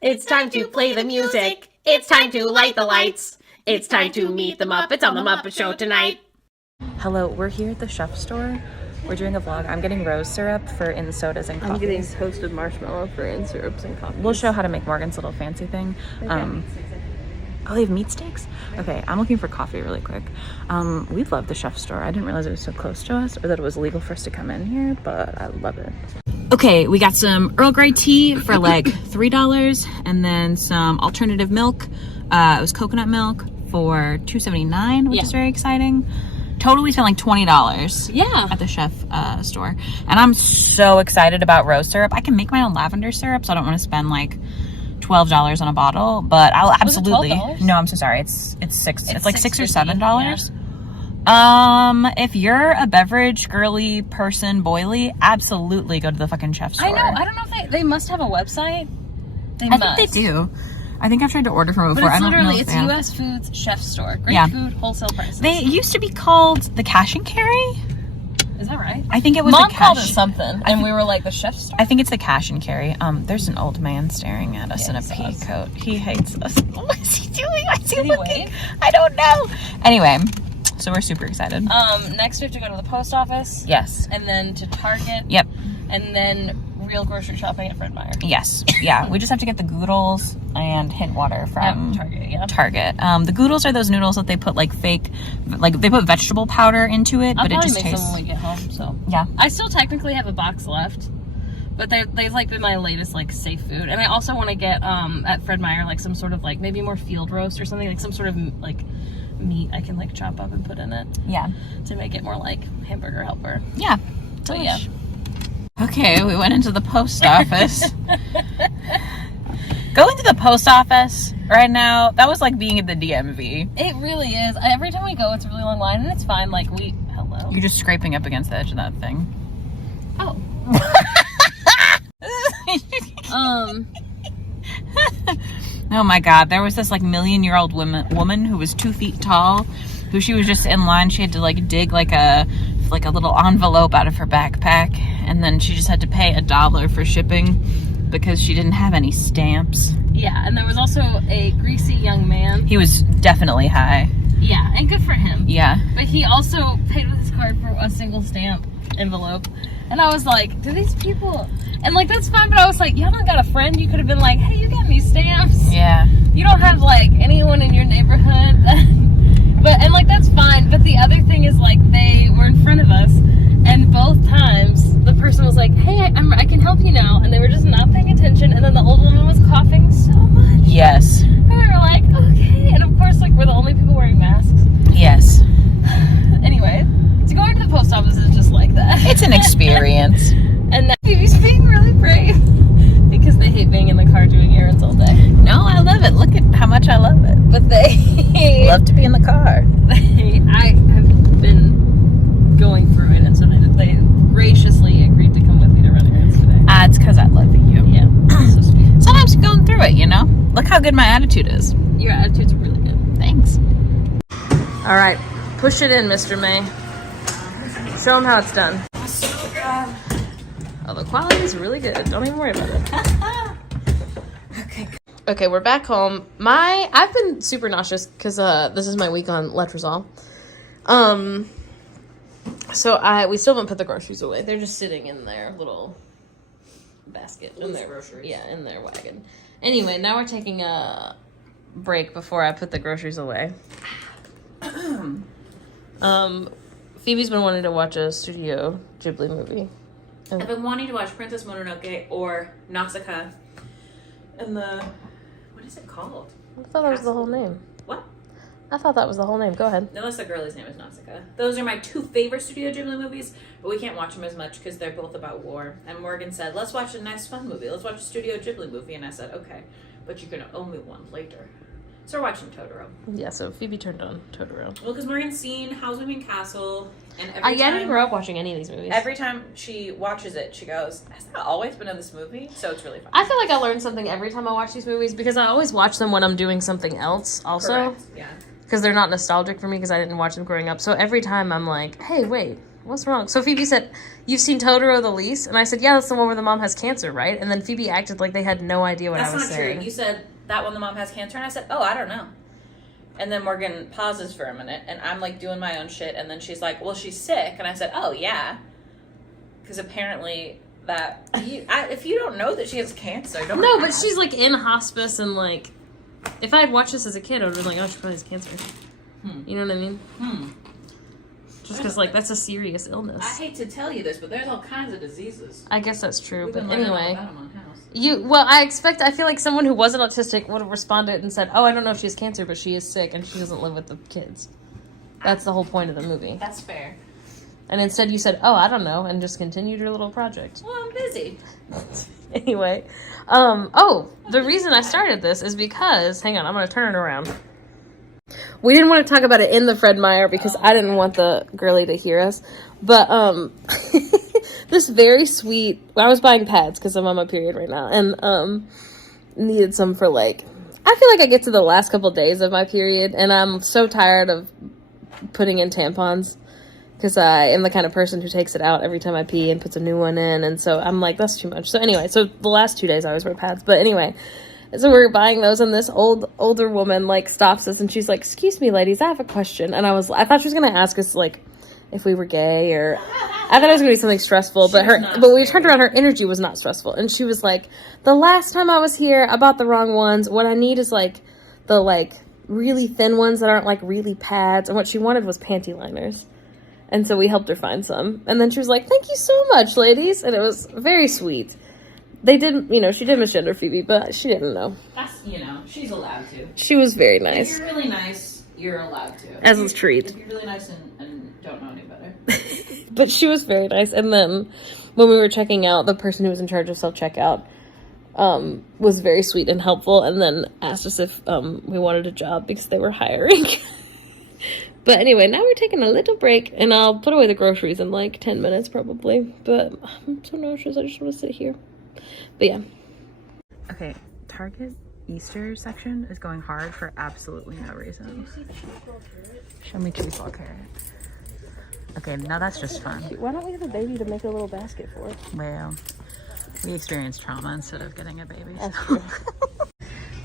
It's time to play the music. It's time to light the lights. It's time to meet the Muppets on the Muppet Show tonight. Hello, we're here at the chef store. We're doing a vlog. I'm getting rose syrup for in sodas and coffees. I'm getting toasted marshmallow for in syrups and coffee. We'll show how to make Morgan's little fancy thing. Okay. Oh, they have meat steaks? Okay, I'm looking for coffee really quick. We love the chef store. I didn't realize it was so close to us or that it was legal for us to come in here, but I love it. Okay, we got some Earl Grey tea for like $3 and then some alternative milk. It was coconut milk for $2.79, which is very exciting. Totally spent like $20 at the chef store. And I'm so excited about rose syrup. I can make my own lavender syrup, so I don't want to spend like $12 on a bottle, but I'll absolutely. No, I'm so sorry. It's like $6 or $7. Yeah. If you're a beverage girly person, boily, absolutely go to the fucking chef store. I know. I don't know if they must have a website. I think they do. I think I've tried to order from it before. But it's literally, it's U.S. Foods Chef Store. Great food, wholesale prices. They used to be called the Cash and Carry. Is that right? I think it was Mom the called it something, and we were like, the Chef Store? I think it's the Cash and Carry. There's an old man staring at us in a pea coat. He hates us. What is he doing? Why is he looking? I don't know. Anyway, so we're super excited. Next we have to go to the post office. Yes. And then to Target. Yep. And then real grocery shopping at Fred Meyer. Yes. Yeah. We just have to get the Goodles and hint water from Target. The Goodles are those noodles that they put like fake, like they put vegetable powder into it, but it just tastes. I'll probably make some when we get home. So yeah. I still technically have a box left, but they've like been my latest like safe food. And I also want to get at Fred Meyer like some sort of like maybe more field roast or something, like some sort of like meat I can like chop up and put in it. Yeah. To make it more like hamburger helper. Yeah. So yeah. Okay, we went into the post office. Going to the post office right now, that was like being at the DMV. It really is. Every time we go, it's a really long line, and it's fine. Like, hello. You're just scraping up against the edge of that thing. Oh. Oh my God, there was this like million-year-old woman who was 2 feet tall, who she was just in line. She had to like dig like a little envelope out of her backpack, and then she just had to pay $1 for shipping because she didn't have any stamps. Yeah, and there was also a greasy young man. He was definitely high. Yeah, and good for him. Yeah. But he also paid with his card for a single stamp envelope. And I was like, do these people... And like, that's fine, but I was like, y'all don't got a friend? You could have been like, hey, you got any stamps? Yeah. You don't have like anyone in your neighborhood? And like, that's fine. But the other thing is like, they were in front of us, and both times the person was like, hey, I can help you now. And they were just not paying attention. And then the old woman was coughing so much. Yes. And we were like, okay. And of course, like, we're the only people wearing masks. Yes. Anyway, so going to the post office is just like that. It's an experience. And now Phoebe's being really brave because they hate being in the car doing errands all day. No, I love it. Look at how much I love it. But they love to be in the car. I have been going through it, and so they graciously agreed to come with me to run errands today. It's because I love you. Yeah, so sweet. Sometimes you're going through it, you know? Look how good my attitude is. Your attitude's really good. Thanks. All right, push it in, Mr. May. Show them how it's done. Oh, the quality is really good. Don't even worry about it. Okay, we're back home. I've been super nauseous because this is my week on letrozole. So we still haven't put the groceries away. They're just sitting in their little basket. In their groceries. Yeah, in their wagon. Anyway, now we're taking a break before I put the groceries away. Phoebe's been wanting to watch a Studio Ghibli movie. I've been wanting to watch Princess Mononoke or Nausicaa. And what is it called? I thought that was the whole name. What? I thought that was the whole name. Go ahead. No, that's the girlie's name is Nausicaa. Those are my 2 favorite Studio Ghibli movies, but we can't watch them as much because they're both about war. And Morgan said, let's watch a nice fun movie. Let's watch a Studio Ghibli movie. And I said, okay, but you can owe me one later. So we're watching Totoro. Yeah, so Phoebe turned on Totoro. Well, because Morgan's seen Howl's Moving Castle, and I didn't grow up watching any of these movies. Every time she watches it, she goes, has that always been in this movie? So it's really fun. I feel like I learn something every time I watch these movies because I always watch them when I'm doing something else also. Correct. Yeah. Because they're not nostalgic for me because I didn't watch them growing up. So every time I'm like, hey, wait, What's wrong? So Phoebe said, you've seen Totoro the Least? And I said, yeah, that's the one where the mom has cancer, right? And then Phoebe acted like they had no idea what I was saying. That's not true. You said that one the mom has cancer, and I said, oh, I don't know. And then Morgan pauses for a minute, and I'm like doing my own shit, and then she's like, well, she's sick. And I said, oh, yeah. Because apparently that, if you don't know that she has cancer, don't No, but she's like in hospice, and like, if I had watched this as a kid, I would have been like, oh, she probably has cancer. You know what I mean? Just because, like, that's a serious illness. I hate to tell you this, but there's all kinds of diseases. I guess that's true, We've but been anyway. about them on House. I feel like someone who wasn't autistic would have responded and said, oh, I don't know if she has cancer, but she is sick and she doesn't live with the kids. That's the whole point of the movie. That's fair. And instead you said, oh, I don't know, and just continued your little project. Well, I'm busy. Anyway. The reason I started this is because, hang on, I'm going to turn it around. We didn't want to talk about it in the Fred Meyer because I didn't want the girlie to hear us. But, this very sweet, I was buying pads because I'm on my period right now, and, needed some for, like, I feel like I get to the last couple days of my period, and I'm so tired of putting in tampons because I am the kind of person who takes it out every time I pee and puts a new one in, and so I'm like, that's too much. So anyway, so the last 2 days I always wear pads, but anyway, so we're buying those, and this older woman, like, stops us, and she's like, excuse me, ladies, I have a question. And I thought she was going to ask us, like, if we were gay, or I thought it was going to be something stressful, but we turned around, her energy was not stressful. And she was like, the last time I was here, I bought the wrong ones. What I need is, like, the, like, really thin ones that aren't, like, really pads. And what she wanted was panty liners. And so we helped her find some. And then she was like, thank you so much, ladies. And it was very sweet. They did, she did misgender Phoebe, but she didn't know. That's, she's allowed to. She was very nice. If you're really nice, you're allowed to. As a treat. If you're really nice and don't know any better. But she was very nice. And then when we were checking out, the person who was in charge of self-checkout was very sweet and helpful, and then asked us if we wanted a job because they were hiring. But anyway, now we're taking a little break, and I'll put away the groceries in like 10 minutes probably. But I'm so nauseous, I just want to sit here. But yeah. Okay, Target Easter section is going hard for absolutely no reason. Show me cheese ball carrot. Okay, now that's just fun. Why don't we have a baby to make a little basket for? Well, we experienced trauma instead of getting a baby. That's true.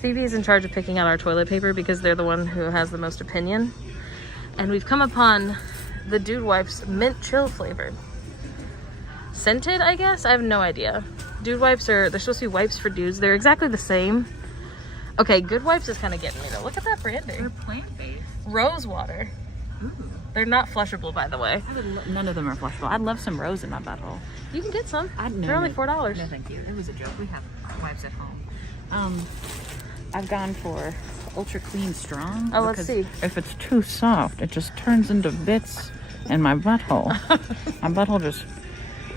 Phoebe is in charge of picking out our toilet paper because they're the one who has the most opinion. And we've come upon the Dude Wipes mint chill flavored. Scented, I guess? I have no idea. Dude Wipes they're supposed to be wipes for dudes. They're exactly the same. Okay, Good Wipes is kind of getting me though. Look at that branding. They're plant-based. Rose water. Ooh. They're not flushable, by the way. None of them are flushable. I'd love some rose in my butthole. You can get some. They're only $4. No, thank you. It was a joke. We have wipes at home. I've gone for ultra clean strong. Oh, let's see. If it's too soft, it just turns into bits in my butthole. My butthole just,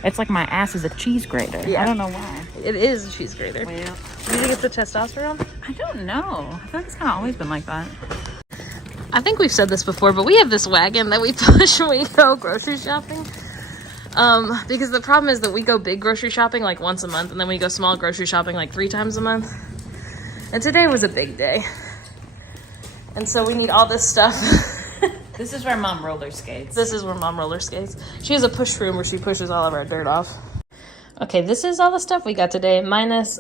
it's like my ass is a cheese grater. Yeah. I don't know why. It is a cheese grater. Well, you think it's the testosterone? I don't know. I feel like it's kind of always been like that. I think we've said this before, but we have this wagon that we push when we go grocery shopping. Because the problem is that we go big grocery shopping like once a month, and then we go small grocery shopping like 3 times a month. And today was a big day. And so we need all this stuff. This is where Mom roller skates. This is where Mom roller skates. She has a push room where she pushes all of our dirt off. Okay, this is all the stuff we got today, minus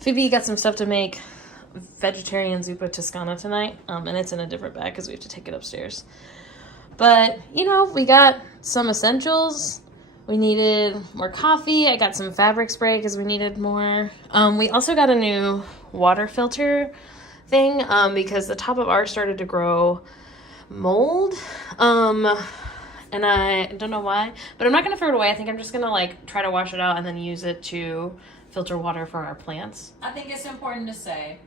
Phoebe got some stuff to make vegetarian zuppa toscana tonight, and it's in a different bag because we have to take it upstairs. But, we got some essentials. We needed more coffee. I got some fabric spray because we needed more. We also got a new water filter thing because the top of ours started to grow mold. And I don't know why, but I'm not going to throw it away. I think I'm just going to try to wash it out and then use it to filter water for our plants. I think it's important to say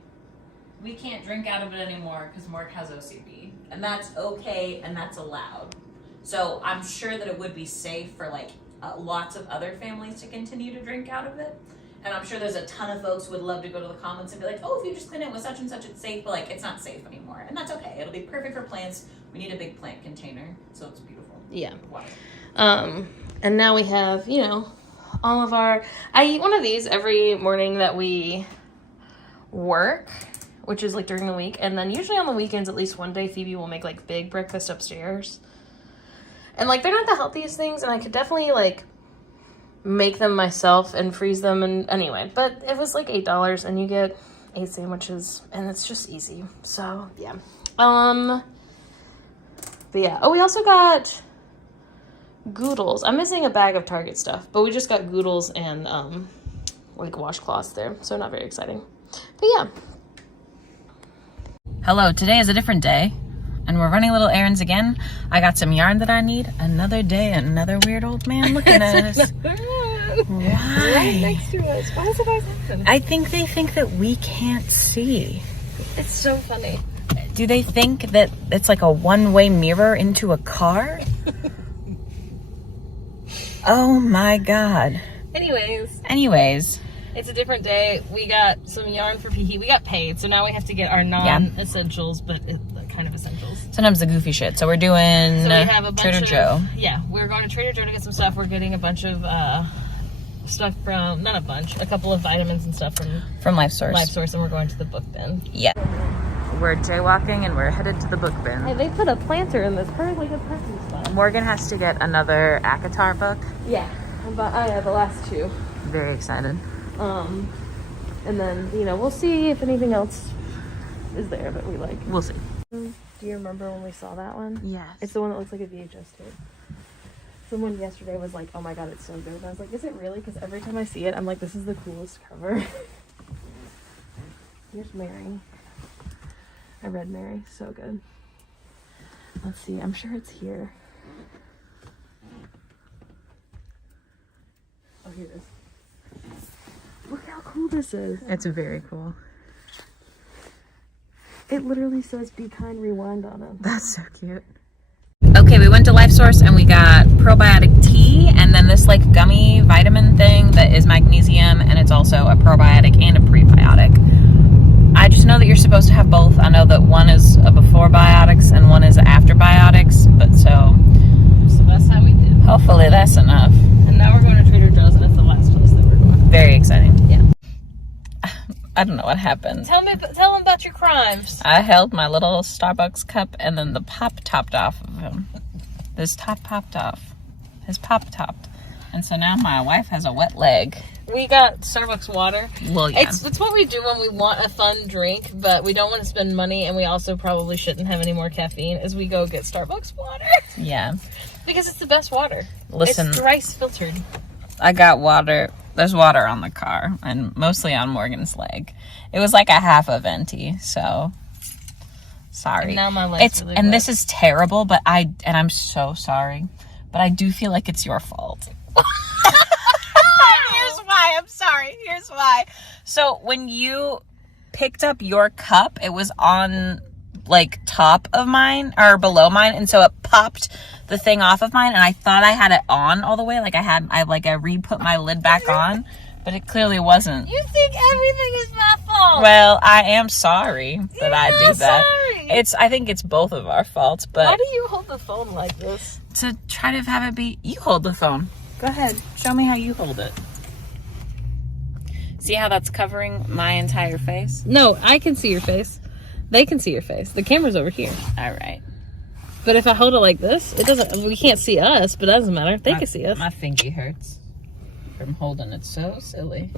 we can't drink out of it anymore because Mark has OCD, and that's okay and that's allowed. So I'm sure that it would be safe for lots of other families to continue to drink out of it. And I'm sure there's a ton of folks who would love to go to the comments and be like, oh, if you just clean it with such and such, it's safe. But it's not safe anymore. And that's okay. It'll be perfect for plants. We need a big plant container, so it's beautiful. Yeah. And now we have, all of our, I eat one of these every morning that we work, which is during the week. And then usually on the weekends, at least one day, Phoebe will make big breakfast upstairs. And, like, they're not the healthiest things, and I could definitely, like, make them myself and freeze them. And anyway, but it was like $8 and you get 8 sandwiches and it's just easy. So, yeah. But yeah. Oh, we also got Goodles. I'm missing a bag of Target stuff, but we just got Goodles and, like, washcloths there. So, not very exciting. But yeah. Hello, today is a different day, and we're running little errands again. I got some yarn that I need. Another day, another weird old man looking at us. Why? Right next to us. Why does it always happen? I think they think that we can't see. It's so funny. Do they think that it's like a one-way mirror into a car? Oh my God. Anyways. It's a different day. We got some yarn for Pee. We got paid, so now we have to get our non-essentials, but kind of essentials. Sometimes the goofy shit. So we're doing so we have a bunch Trader Joe. Yeah, we're going to Trader Joe to get some stuff. We're getting a bunch of stuff from, not a bunch, a couple of vitamins and stuff from Life Source. And we're going to the book bin. Yeah. We're jaywalking and we're headed to the book bin. Hey, they put a planter in this perfectly good parking spot. Morgan has to get another ACOTAR book. Yeah, I have the last 2. Very excited. And then, you know, we'll see if anything else is there that we like. We'll see. Do you remember when we saw that one? Yes. It's the one that looks like a VHS tape. Someone yesterday was like, oh my God, it's so good. And I was like, is it really? Because every time I see it, I'm like, this is the coolest cover. Here's Mary. I read Mary. So good. Let's see. I'm sure it's here. Oh, here it is. Look how cool this is. It's very cool. It literally says "Be Kind, Rewind" on it. That's so cute. Okay, we went to Life Source and we got probiotic tea and then this like gummy vitamin thing that is magnesium, and it's also a probiotic and a prebiotic. I just know that you're supposed to have both. I know that one is a before biotics and one is after biotics, but so that's how we did. Hopefully that's enough. And now we're going to Trader Joe's and it's the last place that we're going. Very exciting. Yeah. I don't know what happened. Tell them about your crimes. I held my little Starbucks cup and then the pop topped off of him. This top popped off. His pop topped. And so now my wife has a wet leg. We got Starbucks water. Well, yeah. It's what we do when we want a fun drink, but we don't want to spend money, and we also probably shouldn't have any more caffeine, as we go get Starbucks water. Yeah. Because it's the best water. Listen. It's thrice filtered. I got water. There's water on the car and mostly on Morgan's leg. It was like a half a venti, so sorry. And now my leg's really and wet. this is terrible, but I'm so sorry, but I do feel like it's your fault. Here's why. I'm sorry. Here's why. So when you picked up your cup, it was on like top of mine or below mine, and so it popped the thing off of mine, and I thought I had it on all the way, I re-put my lid back on, but it clearly wasn't. You think everything is my fault? Well, I am sorry that I do that. Sorry. I think it's both of our faults, but Why do you hold the phone like this? to try to have it be, you hold the phone. Go ahead. Show me how you hold it. See how that's covering my entire face? No, I can see your face. They can see your face. The camera's over here. All right. But if I hold it like this, it doesn't. We can't see us, but it doesn't matter. They can see us. My fingy hurts from holding it. So silly.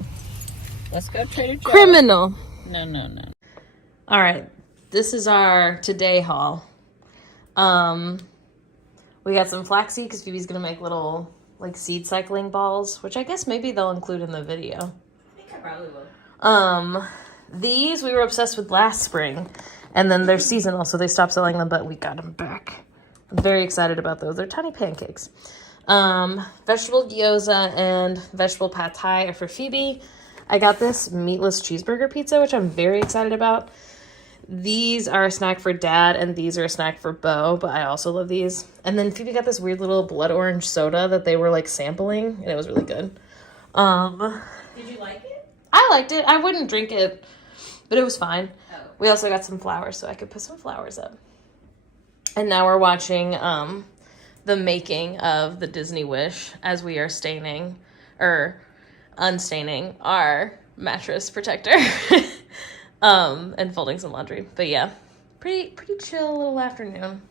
Let's go Trader Joe. Criminal. No. All right. This is our today haul. We got some flaxseed because Phoebe's going to make little like seed cycling balls, which I guess maybe they'll include in the video. I think I probably will. These we were obsessed with last spring, and then they're seasonal, so they stopped selling them, but we got them back. I'm very excited about those. They're tiny pancakes. Vegetable gyoza and vegetable pad thai are for Phoebe. I got this meatless cheeseburger pizza, which I'm very excited about. These are a snack for Dad, and these are a snack for Bo, but I also love these. And then Phoebe got this weird little blood orange soda that they were like sampling, and it was really good. Did you like it? I liked it. I wouldn't drink it, but it was fine. Oh. We also got some flowers, so I could put some flowers up. And now we're watching the making of the Disney Wish as we are unstaining our mattress protector and folding some laundry. But yeah, pretty chill little afternoon.